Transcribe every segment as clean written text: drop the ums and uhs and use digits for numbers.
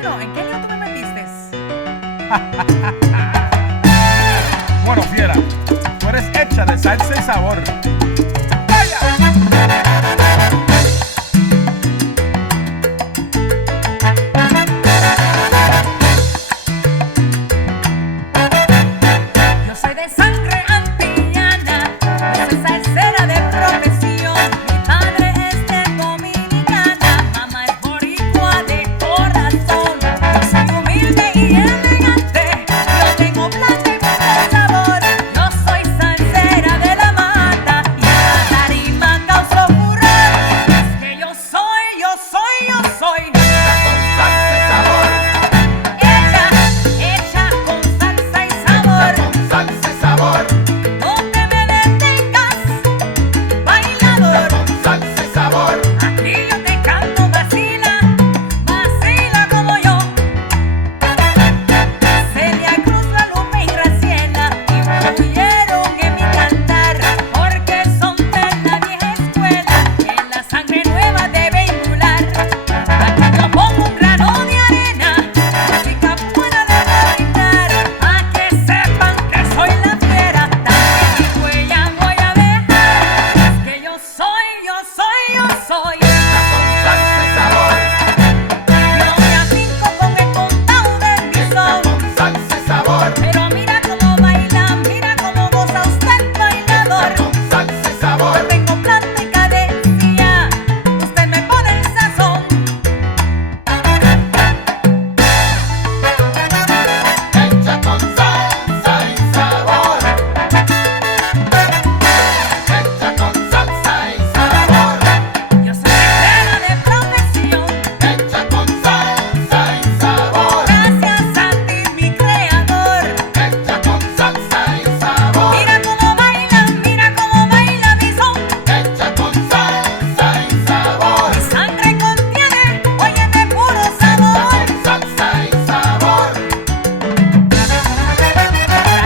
Chino, ¿en qué lío tú me metiste? Bueno, fiera, tú eres hecha de salsa y sabor. ¡Vaya! Yo soy de sangre antillana, yo soy salsera de profesión. Mi padre es de dominicana, mamá es boricua de corazón. Yo soy humilde y elegante, yo tengo plata y mucho sabor. Yo soy salsera de la mata y en la tarima causo furor. Es que yo soy. Hecha con salsa y sabor. Salsa y sabor, No te me detengas, bailador. salsa y sabor, Aquí yo te canto, vacila como yo. Celia Cruz, Guadalupe y Graciela influyeron en mi cantar, porque son de la vieja escuela, que la sangre nueva debe inmular. Aquí yo pongo un grano de arena, música buena debo brindar, a que sepan que soy la fiera, también mi huella voy a dejar. Es que yo soy. salsa y sabor, No me afinco con el contado del bisón, salsa y sabor, pero mira cómo baila, mira cómo goza usted, bailador. salsa y Yo sabor, tengo planta y cadencia, usted me pone el sazón. hecha con salsa y sabor, hecha con salsa y sabor, Yo soy salsera de profesión, hecha con salsa y sabor, gracias a ti mi creador. hecha con salsa y sabor, Mira cómo baila mi son. hecha con salsa y sabor, Mi sangre contiene, oye, de puro sabor. salsa y sabor,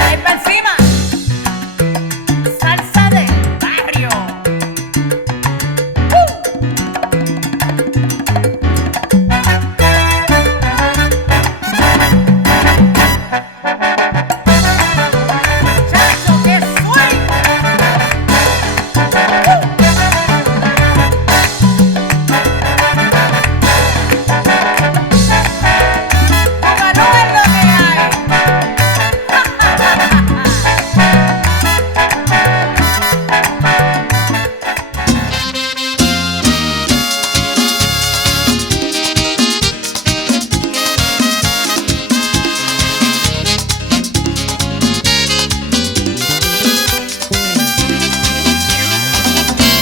Ahí pa' encima, salsa del barrio. Chacho, que soy. Póngalo en lo que hay.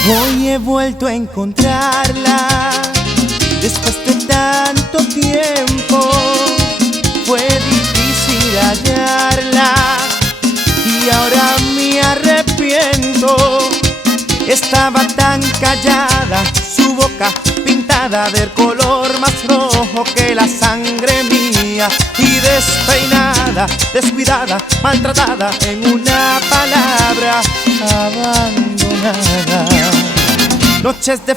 Hoy he vuelto a encontrarla después de tanto tiempo. Fue difícil hallarla y ahora me arrepiento. Estaba tan callada, su boca pintada del color más rojo que la sangre mía, y despeinada, descuidada, maltratada, en una palabra, abandonada. Noches de